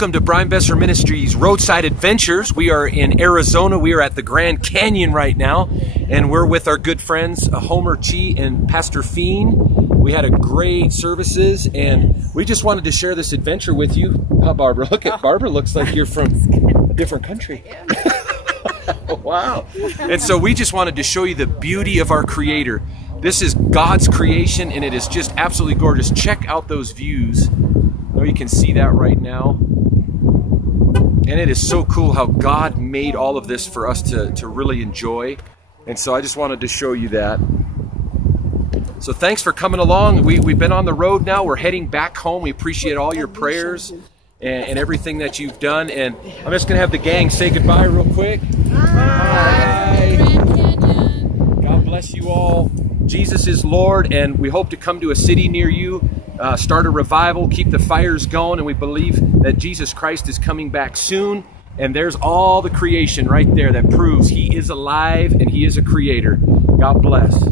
Welcome to Brian Besser Ministries Roadside Adventures. We are in Arizona. We are at the Grand Canyon right now, and we're with our good friends Homer Chi and Pastor Fiend. We had a great services, and we just wanted to share this adventure with you. Huh, Barbara? Look at Barbara. Looks like you're from a different country. Wow. And so we just wanted to show you the beauty of our Creator. This is God's creation, and it is just absolutely gorgeous. Check out those views. I know you can see that right now. And it is so cool how God made all of this for us to really enjoy. And so I just wanted to show you that. So thanks for coming along. We've been on the road now. We're heading back home. We appreciate all your prayers and everything that you've done. And I'm just going to have the gang say goodbye real quick. Bye. God bless you all. Jesus is Lord, and we hope to come to a city near you. Start a revival, keep the fires going, and we believe that Jesus Christ is coming back soon. And there's all the creation right there that proves He is alive and He is a creator. God bless.